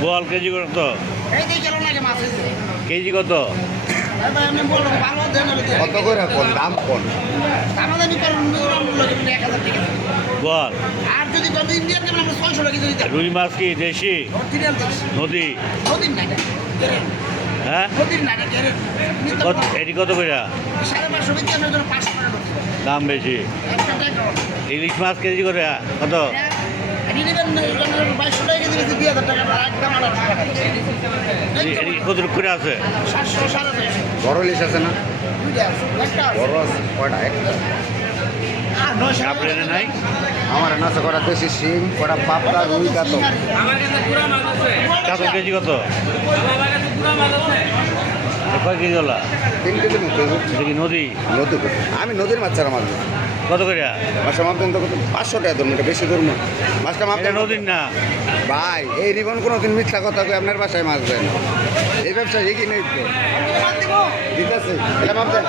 বোয়াল কেজি কত? কেজি কত? কত করে কোন দাম কোন? বোয়াল আর যদি ইন্ডিয়ান কেমন আমরা 600 টাকা কেজি দিতাম। রুই মাছ কি দেশি নদী? নদীর না এটা, গ্যারেন্ট। হ্যাঁ নদীর না এটা, গ্যারেন্ট। এটি কত করে? 550 বিক্রি আমরা জন্য 500 টাকা নদী। দাম বেশি। একটা টাকা। ইলিশ মাছ কেজি করে কত? এটি নেবেন 2200 টাকা কেজি দিচ্ছি, 2000 টাকা একদম 1800 টাকা। এটি কত করে আছে? 700 750। বড় ইলিশ আছে না? দুইটা আছে, একটা আছে। বড় আছে কয়টা? একটা। আর 900 কাপড় এনে নাই? আমার নাচে করা দেশি শিম, কটা পাবদা, রুই, কাতল। কাতল কেজি কত? কয় কেজি ওলা? 3 কেজি মতো। এটা কি নদী? নদী করে। আমি নদীর মাছ ছাড়া মাছ ধরি। কত করে? মাছটা মাপতেন তো কত? 500 টাকা ধরুন, এটা বেশি ধরুন। মাছটা এটা মাপতেন নদীর না। ভাই, এই রিবন কোনো দিন মিথ্যা কথা কই আপনার বাসায় মাছ দেন। এই ব্যবসা এগিয়ে নেই তো। দিতেছে, এটা মাপতেন।